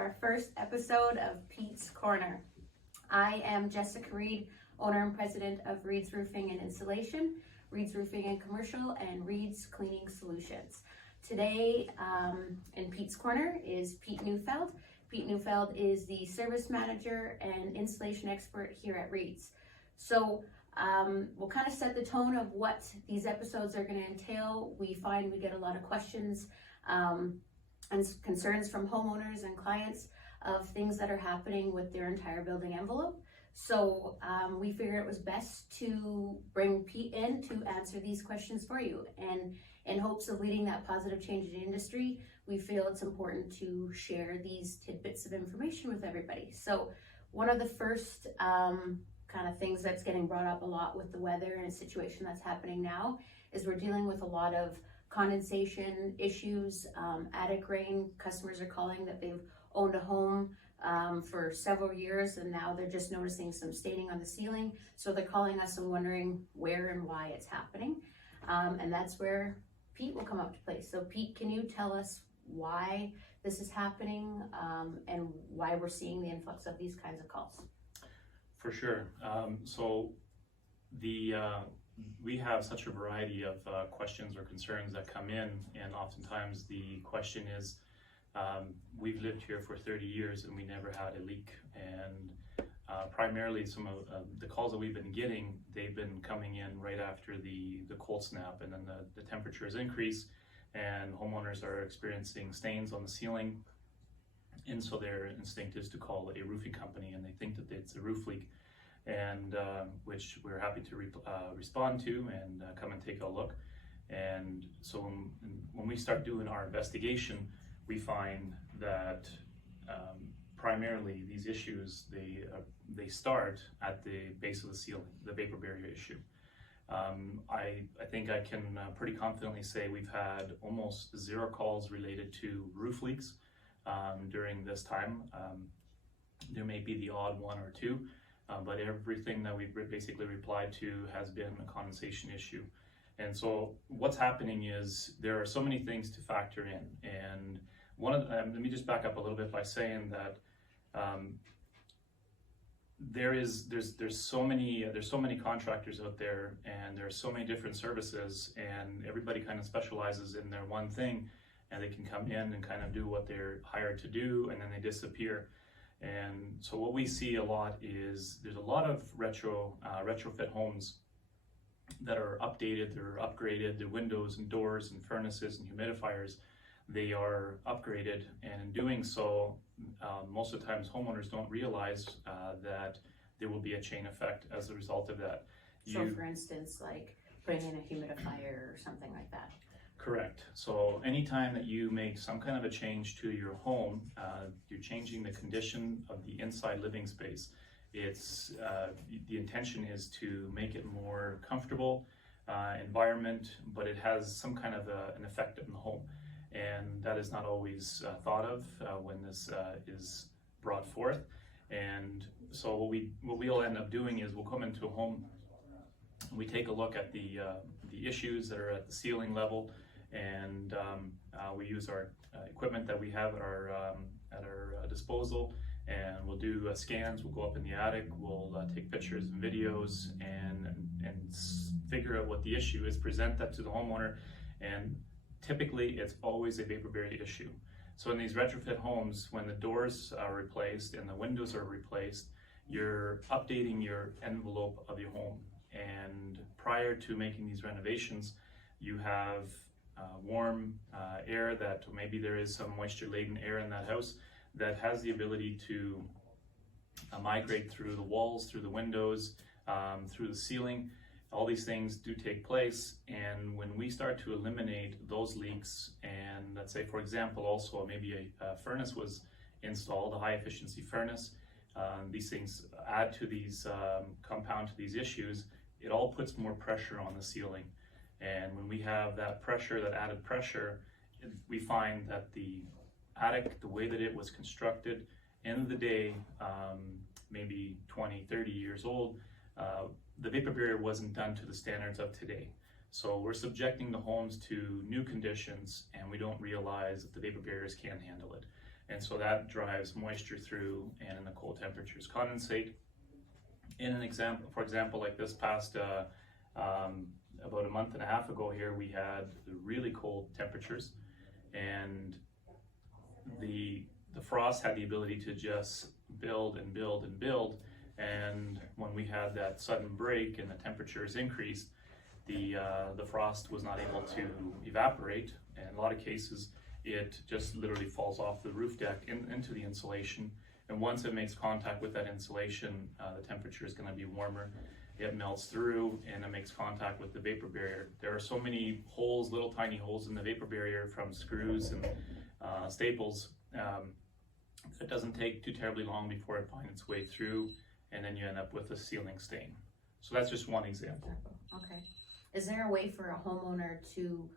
our first episode of Pete's Corner. I am Jessica Reid, owner and president of Reid's Roofing and Insulation, Reid's Roofing and Commercial, and Reid's Cleaning Solutions. Today in Pete's Corner is Pete Neufeld. Pete Neufeld is the service manager and installation expert here at Reid's. So we'll kind of set the tone of what these episodes are going to entail. We find we get a lot of questions and concerns from homeowners and clients of things that are happening with their entire building envelope. So we figured it was best to bring Pete in to answer these questions for you. And in hopes of leading that positive change in the industry, we feel it's important to share these tidbits of information with everybody. So one of the first kind of things that's getting brought up a lot with the weather and situation that's happening now is we're dealing with a lot of condensation issues, attic rain. Customers are calling that they've owned a home for several years and now they're just noticing some staining on the ceiling. So they're calling us and wondering where and why it's happening. And that's where Pete will come up to play. So Pete, can you tell us why this is happening and why we're seeing the influx of these kinds of calls? For sure. We have such a variety of questions or concerns that come in, and oftentimes the question is, we've lived here for 30 years and we never had a leak. And primarily some of the calls that we've been getting, they've been coming in right after the cold snap, and then the temperatures increase and homeowners are experiencing stains on the ceiling. And so their instinct is to call a roofing company and they think that it's a roof leak, and which we're happy to respond to and come and take a look. And so when we start doing our investigation, we find that primarily these issues, they start at the base of the ceiling, the vapor barrier issue. I think I can pretty confidently say we've had almost zero calls related to roof leaks during this time. There may be the odd one or two, but everything that we've basically replied to has been a condensation issue. And so what's happening is there are so many things to factor in, and let me just back up a little bit by saying that there's so many contractors out there, and there's so many different services, and everybody kind of specializes in their one thing, and they can come in and kind of do what they're hired to do, and then they disappear. And so what we see a lot is there's a lot of retrofit homes that are updated, they're upgraded, their windows and doors and furnaces and humidifiers, they are upgraded, and in doing so, most of the times homeowners don't realize that there will be a chain effect as a result of that. So for instance, like putting in a humidifier or something like that. Correct. So anytime that you make some kind of a change to your home, you're changing the condition of the inside living space. It's the intention is to make it more comfortable environment, but it has some kind of an effect on the home. And that is not always thought of when this is brought forth. And so what we'll end up doing is we'll come into a home, and we take a look at the issues that are at the ceiling level, and we use our equipment that we have at our disposal, and we'll do scans. We'll go up in the attic, we'll take pictures and videos, and figure out what the issue is, present that to the homeowner, and typically it's always a vapor barrier issue. So in these retrofit homes, when the doors are replaced and the windows are replaced, you're updating your envelope of your home. And prior to making these renovations, you have warm air that maybe there is some moisture-laden air in that house that has the ability to migrate through the walls, through the windows, through the ceiling. All these things do take place, and when we start to eliminate those leaks, and let's say, for example, also maybe a furnace was installed, a high-efficiency furnace, these things add to these, compound to these issues, it all puts more pressure on the ceiling. And when we have that pressure, that added pressure, we find that the attic, the way that it was constructed, end of the day, maybe 20, 30 years old, the vapor barrier wasn't done to the standards of today. So we're subjecting the homes to new conditions, and we don't realize that the vapor barriers can't handle it. and so that drives moisture through, and in the cold temperatures condensate. In an example, for example, like this past about a month and a half ago here, we had really cold temperatures, and the frost had the ability to just build and build and build, and when we had that sudden break and the temperatures increased, the frost was not able to evaporate, and in a lot of cases it just literally falls off the roof deck into the insulation, and once it makes contact with that insulation, the temperature is going to be warmer. It melts through and it makes contact with the vapor barrier. There are so many holes, little tiny holes in the vapor barrier from screws and staples. It doesn't take too terribly long before it finds its way through, and then you end up with a ceiling stain. So that's just one example. Okay. Is there a way for a homeowner to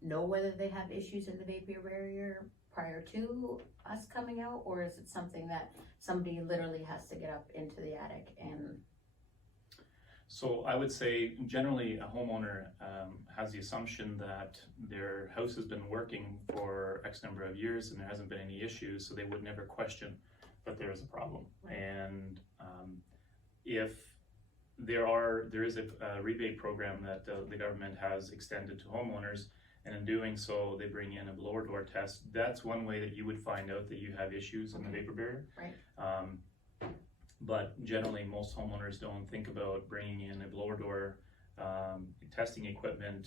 know whether they have issues in the vapor barrier prior to us coming out, or is it something that somebody literally has to get up into the attic and... So I would say generally a homeowner has the assumption that their house has been working for X number of years and there hasn't been any issues, so they would never question that there is a problem. Right. And if there is a rebate program that the government has extended to homeowners, and in doing so they bring in a blower door test. That's one way that you would find out that you have issues in the vapor barrier. Right. But generally most homeowners don't think about bringing in a blower door testing equipment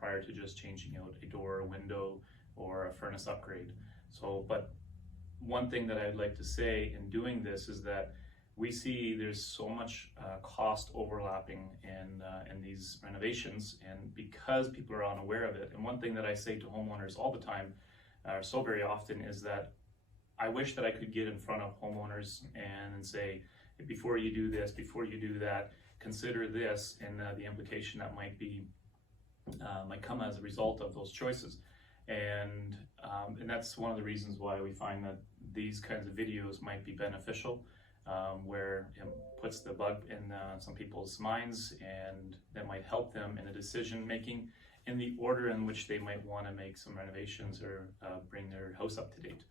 prior to just changing out a door, a window, or a furnace upgrade. So, but one thing that I'd like to say in doing this is that we see there's so much cost overlapping in these renovations, and because people are unaware of it. And one thing that I say to homeowners all the time, so very often, is that I wish that I could get in front of homeowners and say, before you do this, before you do that, consider this, and the implication that might come as a result of those choices. And that's one of the reasons why we find that these kinds of videos might be beneficial, where it puts the bug in some people's minds, and that might help them in the decision making in the order in which they might want to make some renovations or bring their house up to date.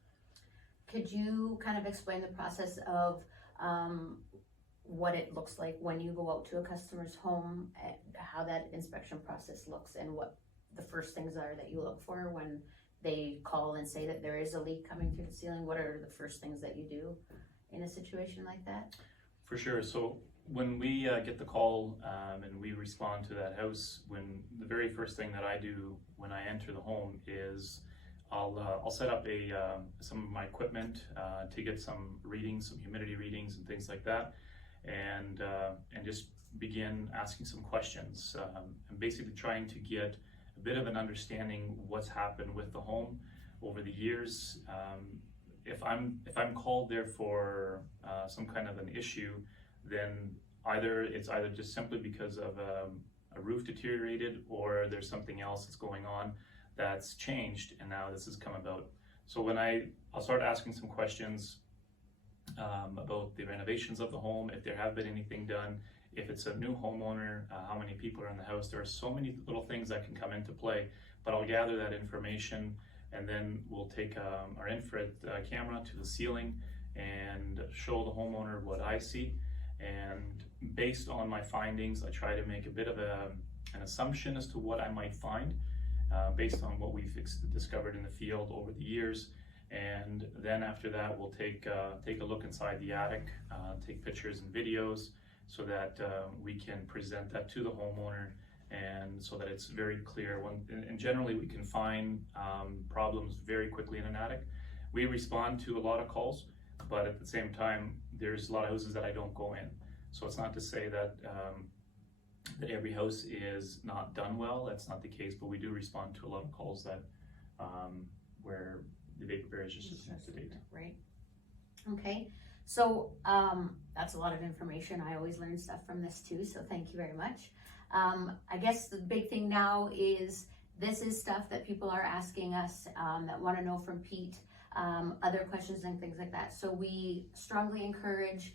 Could you kind of explain the process of what it looks like when you go out to a customer's home, how that inspection process looks, and what the first things are that you look for when they call and say that there is a leak coming through the ceiling? What are the first things that you do in a situation like that? For sure. So when we get the call and we respond to that house, the very first thing that I do when I enter the home is I'll set up some of my equipment to get some readings, some humidity readings and things like that, and just begin asking some questions and basically trying to get a bit of an understanding what's happened with the home over the years. If I'm called there for some kind of an issue, then it's either just simply because of a roof deteriorated, or there's something else that's going on that's changed, and now this has come about. So when I'll start asking some questions about the renovations of the home, if there have been anything done, if it's a new homeowner, how many people are in the house. There are so many little things that can come into play, but I'll gather that information, and then we'll take our infrared camera to the ceiling and show the homeowner what I see. And based on my findings, I try to make a bit of an assumption as to what I might find based on what we've discovered in the field over the years. And then after that, we'll take a look inside the attic, take pictures and videos, so that we can present that to the homeowner, and so that it's very clear. And generally we can find problems very quickly in an attic. We respond to a lot of calls, but at the same time, there's a lot of houses that I don't go in. So it's not to say that that every house is not done well. That's not the case, but we do respond to a lot of calls that where the vapor barrier is just up to date. Right. Okay. So that's a lot of information. I always learn stuff from this too, so thank you very much. I guess the big thing now is this is stuff that people are asking us that want to know from Pete, other questions and things like that. So we strongly encourage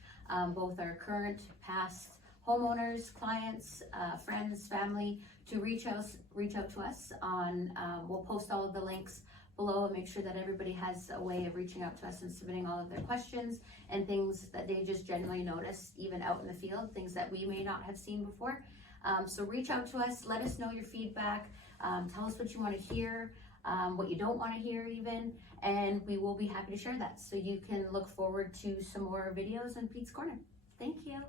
both our current, past homeowners, clients, friends, family to reach out to us on, we'll post all of the links below and make sure that everybody has a way of reaching out to us and submitting all of their questions and things that they just generally notice, even out in the field, things that we may not have seen before. So reach out to us, let us know your feedback, tell us what you want to hear, what you don't want to hear even, and we will be happy to share that. So you can look forward to some more videos on Pete's Corner. Thank you.